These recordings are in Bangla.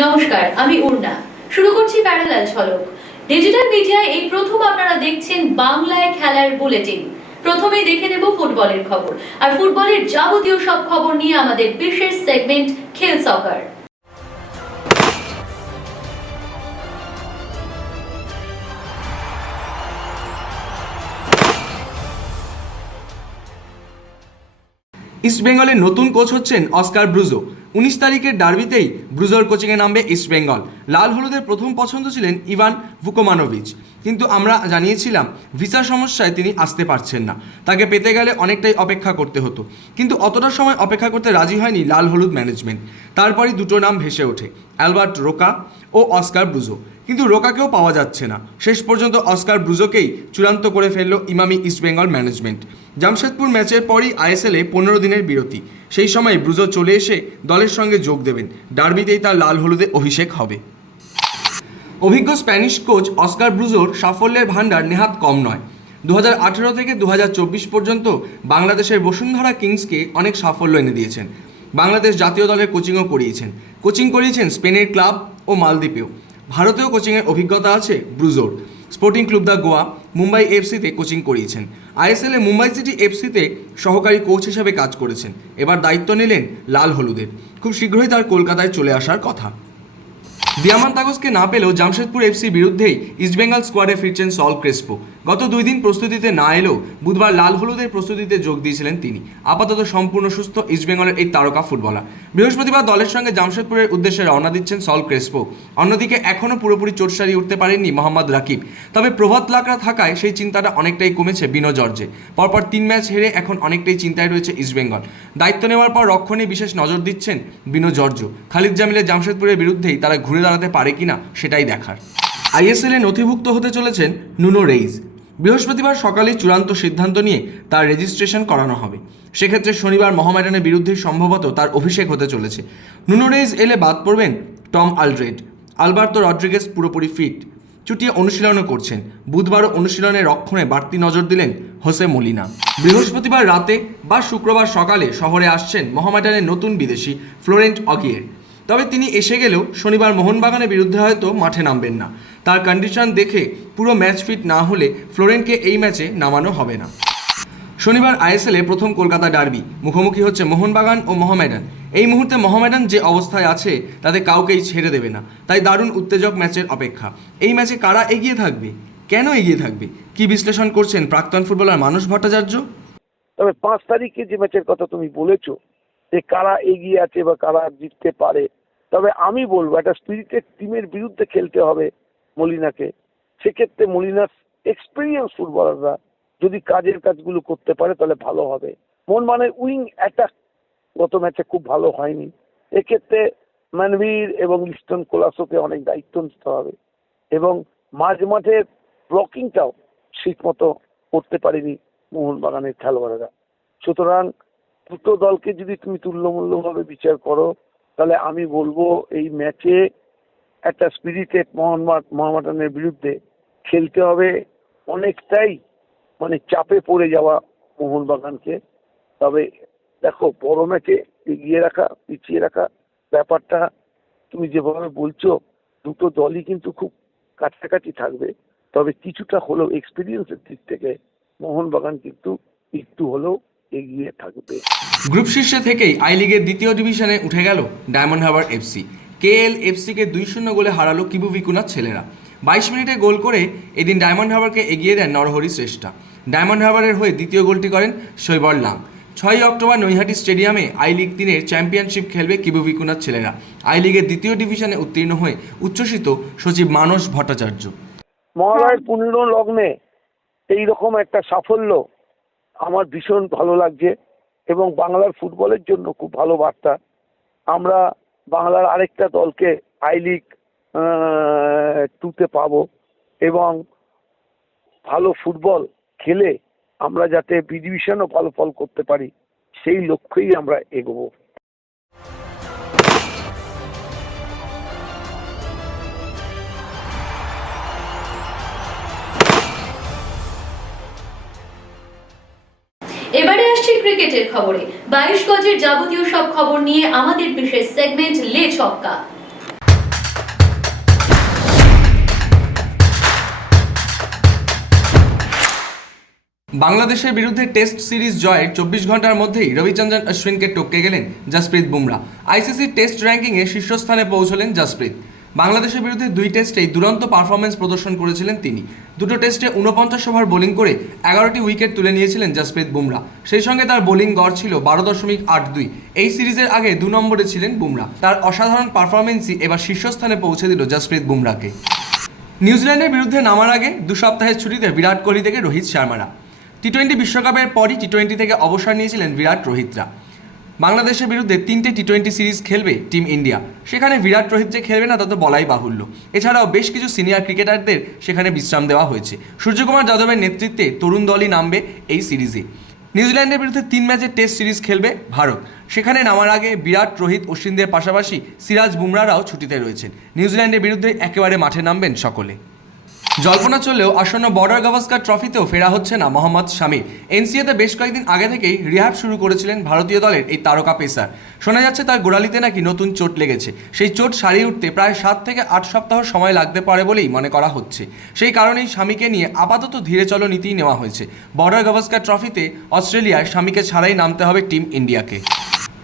নমস্কার, আমি উর্না। শুরু করছি প্যারালাল ঝলক। ডিজিটাল মিডিয়ায় এই প্রথম আপনারা দেখছেন বাংলায় খেলার বুলেটিন। প্রথমেই দেখে নেব ফুটবলের খবর। আর ফুটবলের যাবতীয় সব খবর নিয়ে আমাদের বিশেষ সেগমেন্ট খেল সকার ইস্টবেঙ্গলের নতুন কোচ হচ্ছেন অস্কার ব্রুজো উনিশ তারিখের ডার্বিতেই ব্রুজোর কোচিংয়ে নামবে ইস্টবেঙ্গল লাল হলুদের প্রথম পছন্দ ছিলেন ইভান ভুকোমানোভিচ কিন্তু আমরা জানিয়েছিলাম ভিসা সমস্যায় তিনি আসতে পারছেন না। তাকে পেতে গেলে অনেকটাই অপেক্ষা করতে হতো। কিন্তু অতটা সময় অপেক্ষা করতে রাজি হয়নি লাল হলুদ ম্যানেজমেন্ট তারপরই দুটো নাম ভেসে ওঠে অ্যালবার্ট রোকা ও অস্কার ব্রুজো কিন্তু রোকাকেও পাওয়া যাচ্ছে না। শেষ পর্যন্ত অস্কার ব্রুজোকেই চূড়ান্ত করে ফেলল ইমামি ইস্টবেঙ্গল ম্যানেজমেন্ট। জামশেদপুর ম্যাচের পরই আইএসএলে পনেরো দিনের বিরতি। সেই সময় ব্রুজো চলে এসে দলের সঙ্গে যোগ দেবেন। ডার্বিতেই তার লাল হলুদে অভিষেক হবে। অভিজ্ঞ স্প্যানিশ কোচ অস্কার ব্রুজোর সাফল্যের ভাণ্ডার নেহাত কম নয়। দু থেকে দু হাজার চব্বিশ পর্যন্ত বাংলাদেশের বসুন্ধরা কিংসকে অনেক সাফল্য এনে দিয়েছেন। বাংলাদেশ জাতীয় দলের কোচিংও করিয়েছেন। কোচিং করিয়েছেন স্পেনের ক্লাব ও মালদ্বীপেও। ভারতেও কোচিংয়ের অভিজ্ঞতা আছে ব্রুজোর। Sporting club the Goa Mumbai এফসিতে coaching করিয়েছেন। আইএসএলে মুম্বাই সিটি এফসিতে সহকারী কোচ হিসাবে কাজ করেছেন। এবার দায়িত্ব নিলেন লাল হলুদের। খুব শীঘ্রই তার কলকাতায় চলে আসার কথা। দিয়ামান তাগসকে না পেলেও জামশেদপুর এফসির বিরুদ্ধেই ইস্টবেঙ্গল স্কোয়াডে ফিরছেন সল ক্রেসপো। গত দুই দিন প্রস্তুতিতে না এলেও বুধবার লাল হলুদের প্রস্তুতিতে যোগ দিয়েছিলেন তিনি। আপাতত সম্পূর্ণ সুস্থ ইস্টবেঙ্গলের এই তারকা ফুটবলার। বৃহস্পতিবার দলের সঙ্গে জামশেদপুরের উদ্দেশ্যে রওনা দিচ্ছেন সল ক্রেসপো। অন্যদিকে এখনও পুরোপুরি চোট সারিয়ে উঠতে পারেননি মোহাম্মদ রাকিব। তবে প্রভাত লাকড়া থাকায় সেই চিন্তাটা অনেকটাই কমেছে বিনো জর্জে। পরপর তিন ম্যাচ হেরে এখন অনেকটাই চিন্তায় রয়েছে ইস্টবেঙ্গল দায়িত্ব নেওয়ার পর রক্ষণে বিশেষ নজর দিচ্ছেন বিনো জর্জ। খালিদ জামিলের জামশেদপুরের বিরুদ্ধেই তারা ঘুরে দাঁড়াতে পারে কিনা সেটাই দেখার। আইএসএলে নথিভুক্ত হতে চলেছেন নুনো রেইজ। বৃহস্পতিবার সকালেই চূড়ান্ত সিদ্ধান্ত নিয়ে তার রেজিস্ট্রেশন করানো হবে। সেক্ষেত্রে শনিবার মহামেডানের বিরুদ্ধে সম্ভবত তার অভিষেক হতে চলেছে। নুনো রেইজ এলে বাদ পড়বেন টম আলড্রেড। আলবার্তো রড্রিগেস পুরোপুরি ফিট। চুটিয়ে অনুশীলনও করছেন। বুধবারও অনুশীলনের রক্ষণে বাড়তি নজর দিলেন হোসে মলিনা। বৃহস্পতিবার রাতে বা শুক্রবার সকালে শহরে আসছেন মোহামেডানের নতুন বিদেশি ফ্লোরেন্ট অগিয়ের। তবে তিনি এসে গেলেও শনিবার মোহনবাগানের বিরুদ্ধে হয়তো মাঠে নামবেন না। তার কন্ডিশন দেখে পুরো ম্যাচ ফিট না হলে ফ্লোরেন্টকে এই ম্যাচে নামানো হবে না। শনিবার আইএসএলে প্রথম কলকাতা ডার্বি মুখোমুখি হচ্ছে মোহনবাগান ও মোহামেডান। এই মুহূর্তে মোহামেডান যে অবস্থায় আছে, তাতে কাউকেই ছেড়ে দেবে না। তাই দারুণ উত্তেজক ম্যাচের অপেক্ষা। এই ম্যাচে কারা এগিয়ে থাকবে? কেন এগিয়ে থাকবে? কি বিশ্লেষণ করছেন প্রাক্তন ফুটবলার মানস ভট্টাচার্য? তবে পাঁচ তারিখে যে ম্যাচের কথা তুমি বলেছ যে কারা এগিয়ে আছে বা কারা জিততে পারে। তবে আমি বলব, একটা স্পিরিটেড টিমের বিরুদ্ধে খেলতে হবে মলিনাকে। সেক্ষেত্রে মলিনার এক্সপিরিয়েন্স ফুটবলাররা যদি কাজের কাজগুলো করতে পারে, তাহলে ভালো হবে। মন মানে উইং অ্যাটাক গত ম্যাচে খুব ভালো হয়নি। এক্ষেত্রে মানবীর এবং লিস্টন কোলাসোকে অনেক দায়িত্ব নিতে হবে এবং মাঝ মাঠের ব্লকিংটাও ঠিক মতো করতে পারেনি মোহনবাগানের খেলোয়াড়েরা। সুতরাং দুটো দলকে যদি তুমি তুল্যমূল্যভাবে বিচার করো, তাহলে আমি বলব এই ম্যাচে একটা স্পিরিটেড মোহাম্মদ মোহামেডানের বিরুদ্ধে খেলতে হবে অনেকটাই মানে চাপে পড়ে যাওয়া মোহনবাগানকে। তবে দেখো, বড় ম্যাচে এগিয়ে রাখা, পিছিয়ে রাখা ব্যাপারটা তুমি যেভাবে বলছো, দুটো দলই কিন্তু খুব কাছাকাছি থাকবে। তবে কিছুটা হলেও এক্সপিরিয়েন্সের দিক থেকে মোহনবাগান কিন্তু একটু হলেও এগিয়ে থাকবে। গ্রুপ শীর্ষে থেকেই আই লিগের দ্বিতীয় ডিভিশনে উঠে গেল ডায়মন্ড হারবার এফসি। কেএল এফসিকে দুই শূন্য গোলে হারালো কিবু ভিকুনার ছেলেরা। বাইশ মিনিটে গোল করে এদিন ডায়মন্ড হারবারকে এগিয়ে দেন নরহরি শ্রেষ্ঠা। ডায়মন্ড হারবারের হয়ে দ্বিতীয় গোলটি করেন শৈবর লাং ছয়ই অক্টোবর নৈহাটি স্টেডিয়ামে আই লিগ তিনের চ্যাম্পিয়নশিপ খেলবে কিবু ভিকুনার ছেলেরা। আই লিগের দ্বিতীয় ডিভিশনে উত্তীর্ণ হয়ে উচ্ছ্বসিত সচিব মানস ভট্টাচার্য। মহালয়ের পূর্ণ লগ্নে এইরকম একটা সাফল্য আমার ভীষণ ভালো লাগছে এবং বাংলার ফুটবলের জন্য খুব ভালো বার্তা। আমরা বাংলার আরেকটা দলকে আই লিগ টুতে পাবো এবং ভালো ফুটবল খেলে আমরা যাতে বি ডিভিশনও ভালো ফল করতে পারি, সেই লক্ষ্যেই আমরা এগোবো। এবারে আসছে ক্রিকেটের খবরে। বাইশ গজের যাবতীয় সব খবর নিয়ে আমাদের বিশেষ সেগমেন্ট লে ছক্কা। বাংলাদেশের বিরুদ্ধে টেস্ট সিরিজ জয়ের চব্বিশ ঘণ্টার মধ্যেই রবিচন্দ্রন অশ্বিনকে টপকে গেলেন জাসপ্রীত বুমরা। আইসিসি টেস্ট র্যাঙ্কিংয়ে শীর্ষস্থানে পৌঁছলেন জাসপ্রীত। বাংলাদেশের বিরুদ্ধে দুই টেস্টেই দুরন্ত পারফরমেন্স প্রদর্শন করেছিলেন তিনি। দুটো টেস্টে উনপঞ্চাশ ওভার বোলিং করে এগারোটি উইকেট তুলে নিয়েছিলেন জাসপ্রীত বুমরা। সেই সঙ্গে তার বোলিং গড় ছিল বারো দশমিক আট দুই। এই সিরিজের আগে দু নম্বরে ছিলেন বুমরা। তার অসাধারণ পারফরমেন্সই এবার শীর্ষস্থানে পৌঁছে দিল জাসপ্রীত বুমরাকে। নিউজিল্যান্ডের বিরুদ্ধে নামার আগে দু সপ্তাহের ছুটিতে বিরাট কোহলি থেকে রোহিত শর্মারা। টি টোয়েন্টি বিশ্বকাপের পরই টি টোয়েন্টি থেকে অবসর নিয়েছিলেন বিরাট রোহিতরা। বাংলাদেশের বিরুদ্ধে তিনটে টি টোয়েন্টি সিরিজ খেলবে টিম ইন্ডিয়া সেখানে বিরাট রোহিত যে খেলবে না, তা তো বলাই বাহুল্য। এছাড়াও বেশ কিছু সিনিয়র ক্রিকেটারদের সেখানে বিশ্রাম দেওয়া হয়েছে। সূর্যকুমার যাদবের নেতৃত্বে তরুণ দলই নামবে এই সিরিজে নিউজিল্যান্ডের বিরুদ্ধে তিন ম্যাচের টেস্ট সিরিজ খেলবে ভারত। সেখানে নামার আগে বিরাট, রোহিত অশ্বিনদের পাশাপাশি সিরাজ বুমরারাও ছুটিতে রয়েছেন। নিউজিল্যান্ডের বিরুদ্ধে একেবারে মাঠে নামবেন সকলে। জল্পনা চললেও আসন্ন বর্ডার গাভাস্কার ট্রফিতেও ফেরা হচ্ছে না মোহাম্মদ শামির এনসিএতে বেশ কয়েকদিন আগে থেকেই রিহাব শুরু করেছিলেন ভারতীয় দলের এই তারকা পেসার। শোনা যাচ্ছে তার গোড়ালিতে নাকি নতুন চোট লেগেছে। সেই চোট সারিয়ে উঠতে প্রায় সাত থেকে আট সপ্তাহ সময় লাগতে পারে বলেই মনে করা হচ্ছে। সেই কারণেই স্বামীকে নিয়ে আপাতত ধীরে চলো নীতিই নেওয়া হয়েছে। বর্ডার গাভাস্কার ট্রফিতে অস্ট্রেলিয়ায় স্বামীকে ছাড়াই নামতে হবে টিম ইন্ডিয়াকে।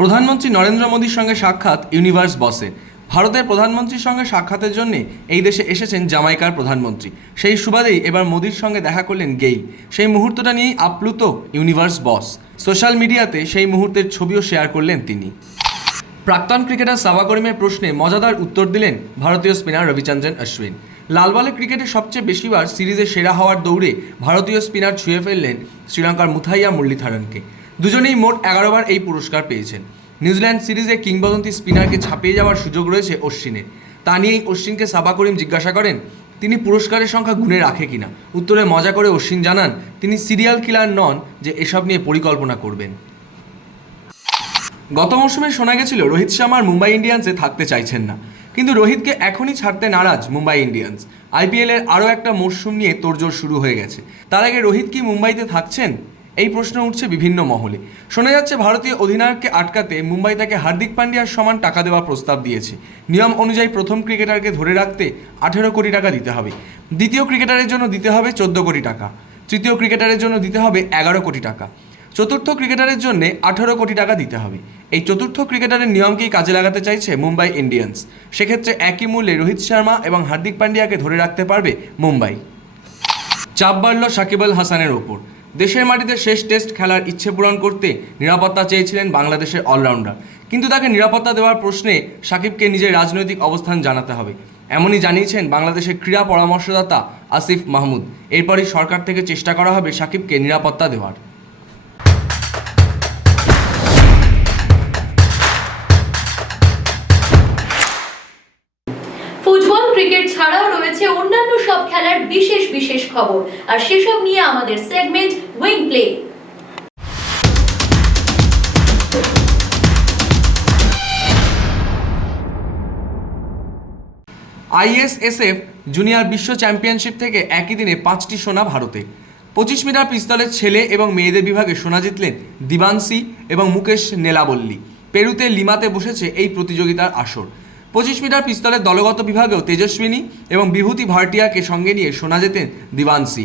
প্রধানমন্ত্রী নরেন্দ্র মোদীর সঙ্গে সাক্ষাৎ ইউনিভার্স বসে। ভারতের প্রধানমন্ত্রীর সঙ্গে সাক্ষাতের জন্য এই দেশে এসেছেন জামাইকার প্রধানমন্ত্রী। সেই সুবাদেই এবার মোদীর সঙ্গে দেখা করলেন গেইল। সেই মুহূর্তটা নিয়েই আপ্লুত ইউনিভার্স বস। সোশ্যাল মিডিয়াতে সেই মুহূর্তের ছবিও শেয়ার করলেন তিনি। প্রাক্তন ক্রিকেটার সাবা করিমের প্রশ্নে মজাদার উত্তর দিলেন ভারতীয় স্পিনার রবিচন্দ্রন অশ্বিন। লাল বলে ক্রিকেটে সবচেয়ে বেশিবার সিরিজে সেরা হওয়ার দৌড়ে ভারতীয় স্পিনার ছুঁয়ে ফেললেন শ্রীলঙ্কার মুথাইয়া মুরলীধরনকে। দুজনেই মোট এগারোবার এই পুরস্কার পেয়েছেন। নিউজিল্যান্ড সিরিজে কিংবদন্তি স্পিনারকে ছাপিয়ে যাওয়ার সুযোগ রয়েছে অশ্বিনের। তা নিয়েই অশ্বিনকে সাবা করিম জিজ্ঞাসা করেন, তিনি পুরস্কারের সংখ্যা গুণে রাখে কিনা? উত্তরে মজা করে অশ্বিন জানান, তিনি সিরিয়াল কিলার নন যে এসব নিয়ে পরিকল্পনা করবেন। গত মৌসুমে শোনা গেছিল, রোহিত শর্মার মুম্বাই ইন্ডিয়ান্সে থাকতে চাইছেন না। কিন্তু রোহিতকে এখনই ছাড়তে নারাজ মুম্বাই ইন্ডিয়ান্স। আইপিএলের আরও একটা মরশুম নিয়ে তোড়জোড় শুরু হয়ে গেছে। তার আগে রোহিত কি মুম্বাইতে থাকছেন? এই প্রশ্ন উঠছে বিভিন্ন মহলে। শোনা যাচ্ছে ভারতীয় অধিনায়ককে আটকাতে মুম্বাই তাকে হার্দিক পান্ডিয়ার সমান টাকা দেওয়ার প্রস্তাব দিয়েছে। নিয়ম অনুযায়ী প্রথম ক্রিকেটারকে ধরে রাখতে আঠেরো কোটি টাকা দিতে হবে। দ্বিতীয় ক্রিকেটারের জন্য দিতে হবে চোদ্দ কোটি টাকা। তৃতীয় ক্রিকেটারের জন্য দিতে হবে এগারো কোটি টাকা। চতুর্থ ক্রিকেটারের জন্য আঠারো কোটি টাকা দিতে হবে। এই চতুর্থ ক্রিকেটারের নিয়মকেই কাজে লাগাতে চাইছে মুম্বাই ইন্ডিয়ান্স। সেক্ষেত্রে একই মূল্যে রোহিত শর্মা এবং হার্দিক পান্ডিয়াকে ধরে রাখতে পারবে মুম্বাই। চাপ বাড়ল সাকিব আল হাসানের ওপর। দেশের মাটিতে শেষ টেস্ট খেলার ইচ্ছে পূরণ করতে নিরাপত্তা চেয়েছিলেন বাংলাদেশের অলরাউন্ডার। কিন্তু তাকে নিরাপত্তা দেওয়ার প্রশ্নে সাকিবকে নিজের রাজনৈতিক অবস্থান জানাতে হবে। এমনই জানিয়েছেন বাংলাদেশের ক্রীড়া পরামর্শদাতা আসিফ মাহমুদ। এরপরই সরকার থেকে চেষ্টা করা হবে সাকিবকে নিরাপত্তা দেওয়ার। বিশেষ খবর। আর সেসব নিয়ে আমাদের segment wing play ISSF junior বিশ্ব চ্যাম্পিয়নশিপ থেকে একই দিনে পাঁচটি সোনা ভারতে। পঁচিশ মিটার পিস্তলের ছেলে এবং মেয়েদের বিভাগে সোনা জিতলেন দিবানসি এবং মুকেশ নেলাবল্লী। পেরুতে লিমাতে বসেছে এই প্রতিযোগিতার আসর। পঁচিশ মিটার পিস্তলের দলগত বিভাগেও তেজস্বিনী এবং বিভূতি ভাটিয়াকে সঙ্গে নিয়ে শোনা যেতেন দিবানসি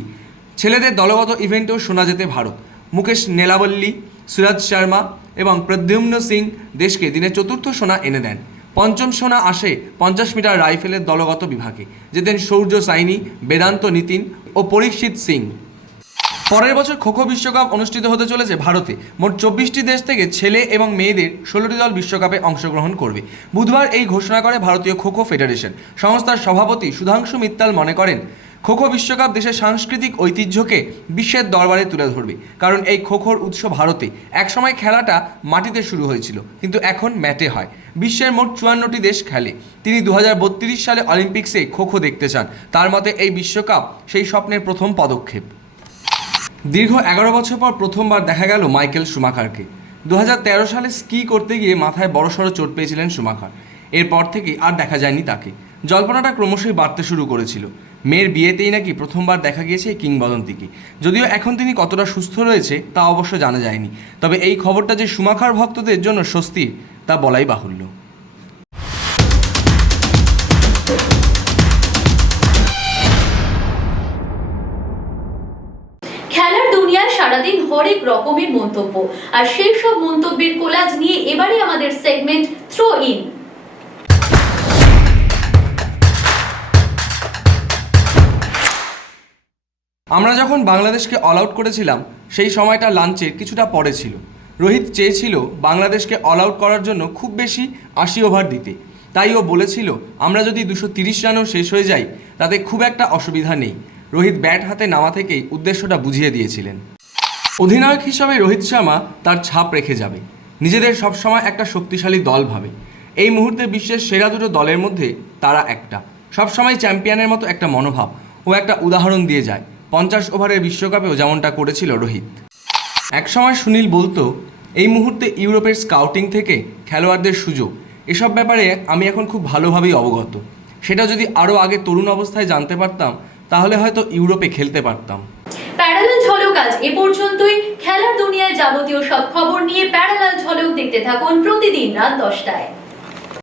ছেলেদের দলগত ইভেন্টেও শোনা যেতে ভারত। মুকেশ নেলাবল্লী, সুরজ শর্মা এবং প্রদ্যুম্ন সিং দেশকে দিনে চতুর্থ সোনা এনে দেন। পঞ্চম সোনা আসে পঞ্চাশ মিটার রাইফেলের দলগত বিভাগে। যেতেন সৌর্য সাইনি, বেদান্ত নিতিন ও পরীক্ষিত সিং। পরের বছর খোখো বিশ্বকাপ অনুষ্ঠিত হতে চলেছে ভারতে। মোট চব্বিশটি দেশ থেকে ছেলে এবং মেয়েদের ষোলোটি দল বিশ্বকাপে অংশগ্রহণ করবে। বুধবার এই ঘোষণা করে ভারতীয় খোখো ফেডারেশন। সংস্থার সভাপতি সুধাংশু মিত্তাল মনে করেন, খোখো বিশ্বকাপ দেশের সাংস্কৃতিক ঐতিহ্যকে বিশ্বের দরবারে তুলে ধরবে, কারণ এই খোখোর উৎস ভারতে। একসময় খেলাটা মাটিতে শুরু হয়েছিল, কিন্তু এখন ম্যাটে হয়। বিশ্বের মোট চুয়ান্নটি দেশ খেলে। তিনি দু হাজার বত্রিশ সালে অলিম্পিক্সে খোখো দেখতে চান। তার মতে এই বিশ্বকাপ সেই স্বপ্নের প্রথম পদক্ষেপ। দীর্ঘ এগারো বছর পর প্রথমবার দেখা গেল মাইকেল সুমাখারকে দু হাজার সালে স্কি করতে গিয়ে মাথায় বড়সড় চোট পেয়েছিলেন সুমাখার এরপর থেকেই আর দেখা যায়নি তাকে। জল্পনাটা ক্রমশই বাড়তে শুরু করেছিল। মেয়ের বিয়েতেই নাকি প্রথমবার দেখা গিয়েছে কিংবদন্তিকে। যদিও এখন তিনি কতটা সুস্থ রয়েছে তা অবশ্য জানা যায়নি। তবে এই খবরটা যে সুমাখার ভক্তদের জন্য স্বস্তির, তা বলাই বাহুল্য। হরেক রকমের মন্তব্য। আর সেই সব মন্তব্যের কোলাজ নিয়ে এবারে আমাদের সেগমেন্ট থ্রো ইন আমরা যখন বাংলাদেশকে অল আউট করেছিলাম, সেই সময়টা লাঞ্চের কিছুটা পরে ছিল। রোহিত চেয়েছিল বাংলাদেশকে অল আউট করার জন্য খুব বেশি আশি ওভার দিতে। তাই ও বলেছিল, আমরা যদি দুশো তিরিশ রানেও শেষ হয়ে যাই, তাতে খুব একটা অসুবিধা নেই। রোহিত ব্যাট হাতে নামা থেকেই উদ্দেশ্যটা বুঝিয়ে দিয়েছিলেন। অধিনায়ক হিসাবে রোহিত শর্মা তার ছাপ রেখে যাবে। নিজেদের সবসময় একটা শক্তিশালী দল ভাবে। এই মুহূর্তে বিশ্বের সেরা দুটো দলের মধ্যে তারা একটা। সবসময় চ্যাম্পিয়নের মতো একটা মনোভাব ও একটা উদাহরণ দিয়ে যায়। পঞ্চাশ ওভারের বিশ্বকাপেও যেমনটা করেছিল রোহিত। একসময় সুনীল বলতো, এই মুহূর্তে ইউরোপের স্কাউটিং থেকে খেলোয়াড়দের সুযোগ। এসব ব্যাপারে আমি এখন খুব ভালোভাবেই অবগত। সেটা যদি আরও আগে তরুণ অবস্থায় জানতে পারতাম, তাহলে হয়তো ইউরোপে খেলতে পারতাম। এ পর্যন্তই খেলার দুনিয়ায় যাবতীয় সব খবর নিয়ে প্যারালাল ঝলক দেখতে থাকুন প্রতিদিন রাত দশটায়।